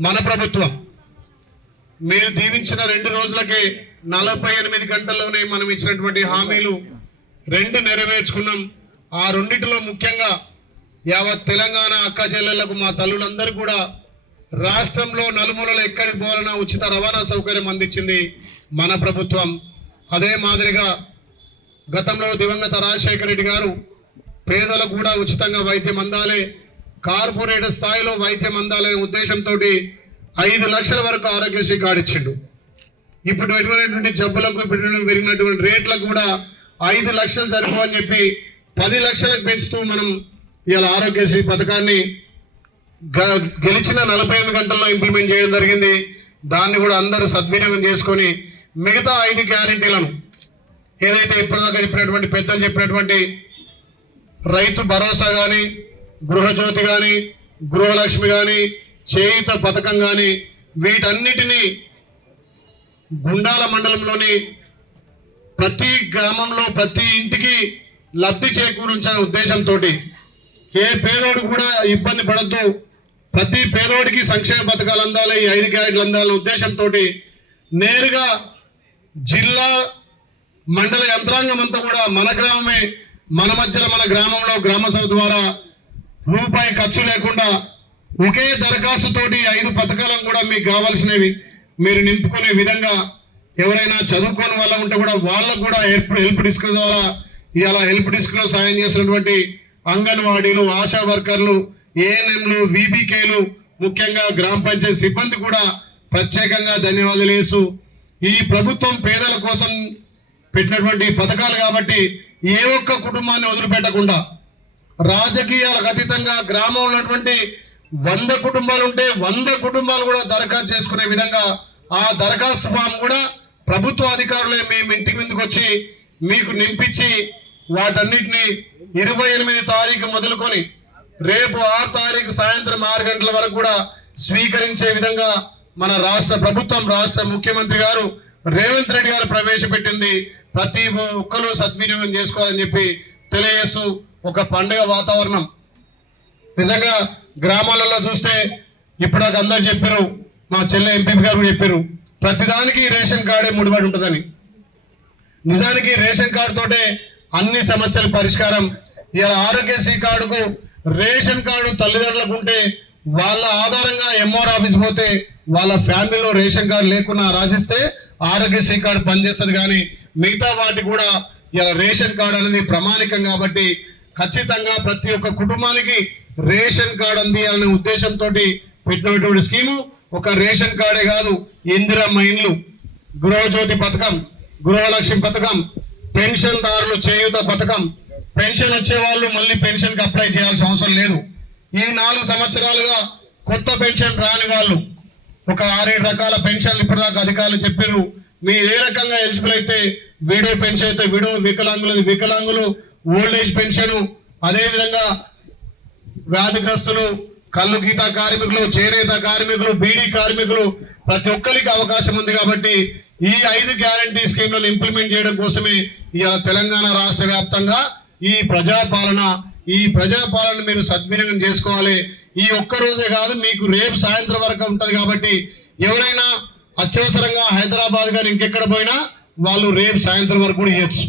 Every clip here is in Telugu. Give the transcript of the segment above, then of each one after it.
మన ప్రభుత్వం. మీరు దీవించిన రెండు రోజులకే నలభై ఎనిమిది గంటల్లోనే మనం ఇచ్చినటువంటి హామీలు రెండు నెరవేర్చుకున్నాం. ఆ రెండిటిలో ముఖ్యంగా యావత్ తెలంగాణ అక్క చెల్లెళ్ళకు మా తల్లులందరూ కూడా రాష్ట్రంలో నలుమూలలు ఎక్కడికి పోవాలన్నా ఉచిత రవాణా సౌకర్యం అందించింది మన ప్రభుత్వం. అదే మాదిరిగా గతంలో దివంగత రాజశేఖర రెడ్డి గారు పేదలకు కూడా ఉచితంగా వైద్యం అందాలి. కార్పొరేట్ స్థాయిలో వైద్యం అందాలనే ఉద్దేశంతో ఐదు లక్షల వరకు ఆరోగ్యశ్రీ కార్డు ఇచ్చిండు. ఇప్పుడు పెరిగినటువంటి జబ్బులకు ఇప్పుడు పెరిగినటువంటి రేట్లకు కూడా ఐదు లక్షలు సరిపోని చెప్పి పది లక్షలకు పెంచుతూ మనం ఇవాళ ఆరోగ్యశ్రీ పథకాన్ని గ- గెలిచిన నలభై ఐదు గంటల్లో ఇంప్లిమెంట్ చేయడం జరిగింది. దాన్ని కూడా అందరూ సద్వినియోగం చేసుకొని మిగతా ఐదు గ్యారంటీలను ఏదైతే ఇప్పటిదాకా చెప్పినటువంటి పెద్దలు చెప్పినటువంటి రైతు భరోసా కానీ గృహజ్యోతి కానీ గృహలక్ష్మి కానీ చేయుత పథకం కానీ వీటన్నిటినీ గుండాల మండలంలోని ప్రతి గ్రామంలో ప్రతి ఇంటికి లబ్ధి చేకూరించిన ఉద్దేశంతో ఏ పేదోడు కూడా ఇబ్బంది పడద్దు. ప్రతి పేదోడికి సంక్షేమ పథకాలు అందాలి ఈ ఐదు గ్యారెంట్లు అందాలనే ఉద్దేశంతో నేరుగా జిల్లా మండల యంత్రాంగం అంతా కూడా మన గ్రామమే మన మధ్యలో మన గ్రామంలో గ్రామ సభ ద్వారా రూపాయి ఖర్చు లేకుండా ఒకే దరఖాస్తుతోటి ఐదు పథకాలను కూడా మీకు కావాల్సినవి. మీరు నింపుకునే విధంగా ఎవరైనా చదువుకోని వాళ్ళ ఉంటే కూడా వాళ్ళకు కూడా హెల్ప్ హెల్ప్ డిస్క్ ద్వారా ఇలా హెల్ప్ డిస్క్లో సాయం చేసినటువంటి అంగన్వాడీలు ఆశా వర్కర్లు ఏఎన్ఎంలు విబికేలు ముఖ్యంగా గ్రామ పంచాయతీ సిబ్బంది కూడా ప్రత్యేకంగా ధన్యవాదాలు వేసు ఈ ప్రభుత్వం పేదల కోసం పెట్టినటువంటి పథకాలు కాబట్టి ఏ ఒక్క కుటుంబాన్ని వదిలిపెట్టకుండా రాజకీయాలకు అతీతంగా గ్రామంలో ఉన్నటువంటి వంద కుటుంబాలు ఉంటే వంద కుటుంబాలు కూడా దరఖాస్తు చేసుకునే విధంగా ఆ దరఖాస్తు ఫామ్ కూడా ప్రభుత్వ అధికారులే మేము ఇంటి ముందుకు వచ్చి మీకు నింపించి వాటన్నిటిని ఇరవై ఎనిమిది తారీఖు మొదలుకొని రేపు ఆరు తారీఖు సాయంత్రం ఆరు గంటల వరకు కూడా స్వీకరించే విధంగా మన రాష్ట్ర ప్రభుత్వం రాష్ట్ర ముఖ్యమంత్రి గారు రేవంత్ రెడ్డి గారు ప్రవేశపెట్టింది. ప్రతి ఒక్కరూ సద్వినియోగం చేసుకోవాలని చెప్పి తెలియజేస్తూ ఒక పండగ వాతావరణం. నిజంగా గ్రామాలలో చూస్తే ఇప్పటిదాకా అందరు చెప్పారు మా చెల్లె ఎంపీ గారు కూడా చెప్పారు ప్రతిదానికి రేషన్ కార్డే ముడిపడి ఉంటుందని. నిజానికి రేషన్ కార్డు తోటే అన్ని సమస్యలు పరిష్కారం. ఇలా ఆరోగ్యశ్రీ కార్డుకు రేషన్ కార్డు తల్లిదండ్రులకు ఉంటే వాళ్ళ ఆధారంగా ఎంఆర్ ఆఫీస్ పోతే వాళ్ళ ఫ్యామిలీలో రేషన్ కార్డు లేకున్నా రాసిస్తే ఆరోగ్యశ్రీ కార్డు పనిచేస్తుంది కానీ మిగతా వాటి కూడా ఇలా రేషన్ కార్డు అనేది ప్రమాణికం కాబట్టి ఖచ్చితంగా ప్రతి ఒక్క కుటుంబానికి రేషన్ కార్డు అందియాలనే ఉద్దేశంతో పెట్టినటువంటి స్కీము. ఒక రేషన్ కార్డే కాదు ఇందిరమ్మ ఇండ్లు గృహజ్యోతి పథకం గృహలక్ష్మి పథకం పెన్షన్ దారులు చేయుత పథకం. పెన్షన్ వచ్చే వాళ్ళు మళ్ళీ పెన్షన్కి అప్లై చేయాల్సిన అవసరం లేదు. ఈ నాలుగు సంవత్సరాలుగా కొత్త పెన్షన్ రాని వాళ్ళు ఒక ఆరేడు రకాల పెన్షన్లు ఇప్పటిదాకా అధికారులు చెప్పారు మీరు ఏ రకంగా ఎలిజిబుల్ అయితే విడో పెన్షన్ అయితే విడో వికలాంగులు వికలాంగులు ఓల్డ్ ఏజ్ పెన్షన్ అదేవిధంగా వ్యాధిగ్రస్తులు కళ్ళు గీత కార్మికులు చేనేత కార్మికులు బీడీ కార్మికులు ప్రతి ఒక్కరికి అవకాశం ఉంది కాబట్టి ఈ ఐదు గ్యారంటీ స్కీమ్లను ఇంప్లిమెంట్ చేయడం కోసమే ఇవాళ తెలంగాణ రాష్ట్ర వ్యాప్తంగా ఈ ప్రజాపాలన ఈ ప్రజాపాలన మీరు సద్వినియోగం చేసుకోవాలి. ఈ ఒక్క రోజే కాదు మీకు రేపు సాయంత్రం వరకు ఉంటుంది కాబట్టి ఎవరైనా అత్యవసరంగా హైదరాబాద్ కానీ ఇంకెక్కడ పోయినా వాళ్ళు రేపు సాయంత్రం వరకు కూడా ఇవ్వచ్చు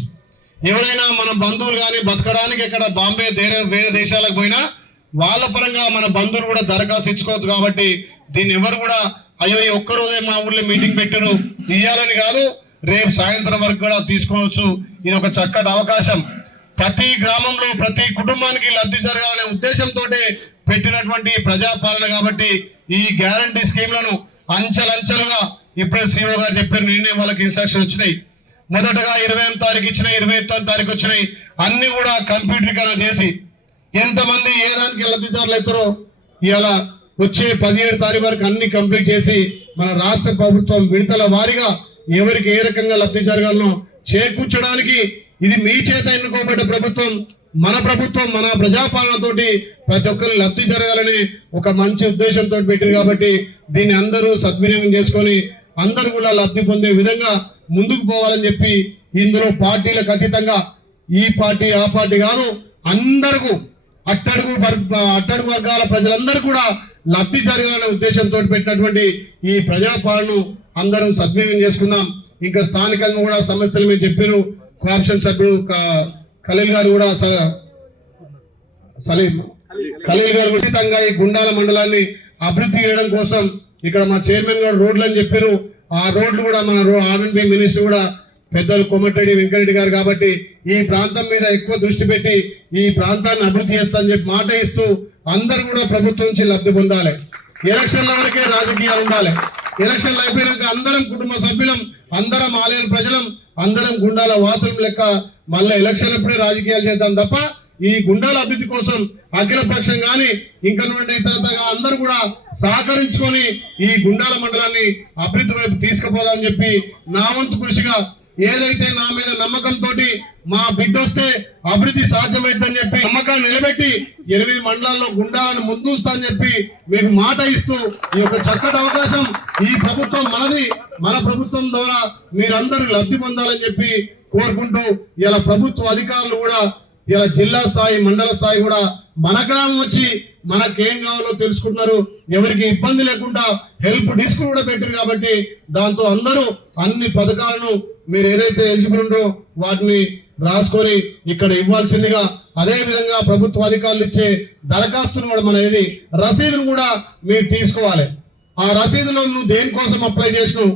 ఎవరైనా మన బంధువులు కానీ బతకడానికి ఎక్కడ బాంబే వేరే వేరే దేశాలకు పోయినా వాళ్ళ పరంగా మన బంధువులు కూడా దరఖాస్తు ఇచ్చుకోవచ్చు కాబట్టి దీన్ని ఎవరు కూడా అయ్యో ఈ ఒక్క రోజే మా ఊర్లో మీటింగ్ పెట్టారు తీయాలని కాదు రేపు సాయంత్రం వరకు కూడా తీసుకోవచ్చు. ఇది ఒక చక్కటి అవకాశం. ప్రతి గ్రామంలో ప్రతి కుటుంబానికి లబ్ధి జరగాలనే ఉద్దేశంతో పెట్టినటువంటి ప్రజాపాలన కాబట్టి ఈ గ్యారంటీ స్కీమ్లను అంచెలంచెలుగా ఇప్పుడే సీఓ గారు చెప్పారు నిన్నే వాళ్ళకి ఇన్స్ట్రక్షన్ వచ్చినాయి. మొదటగా ఇరవై ఎనిమిది తారీఖు ఇచ్చినాయి ఇరవై తొమ్మిది తారీఖు వచ్చినాయి. అన్ని కూడా కంప్యూటరీకరణ చేసి ఎంతమంది ఏ దానికి లబ్ధిదారులు అవుతారో ఇలా వచ్చే పదిహేడు తారీఖు వరకు అన్ని కంప్లీట్ చేసి మన రాష్ట్ర ప్రభుత్వం విడతల వారీగా ఎవరికి ఏ రకంగా లబ్ధి జరగాలనో చేకూర్చడానికి ఇది మీ చేత ఎన్నుకోబడ్డ ప్రభుత్వం మన ప్రభుత్వం మన ప్రజాపాలనతోటి ప్రతి ఒక్కరు లబ్ధి జరగాలని ఒక మంచి ఉద్దేశంతో పెట్టారు కాబట్టి దీన్ని అందరూ సద్వినియోగం చేసుకొని అందరూ కూడా లబ్ధి పొందే విధంగా ముందుకు పోవాలని చెప్పి ఇందులో పార్టీలకు అతీతంగా ఈ పార్టీ ఆ పార్టీ కాదు అందరికీ అట్టడుగు వర్- అట్టడుగు వర్గాల ప్రజలందరూ కూడా లబ్ధి జరగాలనే ఉద్దేశంతో పెట్టినటువంటి ఈ ప్రజాపాలన అందరం సద్వినియోగం చేసుకుందాం. ఇంకా స్థానికంగా కూడా సమస్యలు మీరు చెప్పారు. కార్పొరేషన్ సభ్యుడు ఖలీల్ గారు కూడా సలీం ఖలీల్ గారు ఉచితంగా ఈ గుండాల మండలాన్ని అభివృద్ధి చేయడం కోసం ఇక్కడ మా చైర్మన్ గారు రోడ్లు అని చెప్పారు. ఆ రోడ్లు కూడా మన ఆర్ఎన్బి మినిస్టర్ కూడా పెద్దలు కోమటిరెడ్డి వెంకరెడ్డి గారు కాబట్టి ఈ ప్రాంతం మీద ఎక్కువ దృష్టి పెట్టి ఈ ప్రాంతాన్ని అభివృద్ధి చేస్తా అని చెప్పి మాట ఇస్తూ అందరూ కూడా ప్రభుత్వం నుంచి లబ్ధి పొందాలి. ఎలక్షన్ల వరకే రాజకీయాలు ఉండాలి. ఎలక్షన్లు అయిపోయినాక అందరం కుటుంబ సభ్యులం అందరం ఆలయం ప్రజలం అందరం గుండాల వాసులం లెక్క మళ్ళీ ఎలక్షన్ అప్పుడే రాజకీయాలు చేద్దాం తప్ప ఈ గుండాల అభివృద్ధి కోసం అఖిలపక్షం కానీ ఇంకనుండి ఇంకా ఇతరతగా అందరూ కూడా సహకరించుకొని ఈ గుండాల మండలాన్ని అభివృద్ధి వైపు తీసుకుపోదామని చెప్పి నా వంతు కృషిగా ఏదైతే నా మీద నమ్మకంతో మా బిడ్డ వస్తే అభివృద్ధి సాధ్యమైందని చెప్పి నమ్మకాన్ని నిలబెట్టి ఎనిమిది మండలాల్లో గుండాలను ముందుస్తా అని చెప్పి మీకు మాట ఇస్తూ ఈ యొక్క చక్కటి అవకాశం ఈ ప్రభుత్వం మనది. మన ప్రభుత్వం ద్వారా మీరందరూ లబ్ధి పొందాలని చెప్పి కోరుకుంటూ ఇలా ప్రభుత్వ అధికారులు కూడా ఇలా జిల్లా స్థాయి మండల స్థాయి కూడా మన గ్రామం వచ్చి మనకేం కావాలో తెలుసుకుంటున్నారు. ఎవరికి ఇబ్బంది లేకుండా హెల్ప్ డిస్క్ కూడా పెట్టారు కాబట్టి దాంతో అందరూ అన్ని పథకాలను మీరు ఏదైతే ఎలిజిబుల్ ఉండో వాటిని రాసుకొని ఇక్కడ ఇవ్వాల్సిందిగా అదే విధంగా ప్రభుత్వ అధికారులు ఇచ్చే దరఖాస్తును కూడా మన ఏది రసీదును కూడా మీరు తీసుకోవాలి. ఆ రసీదులో నువ్వు దేనికోసం అప్లై చేసినావు?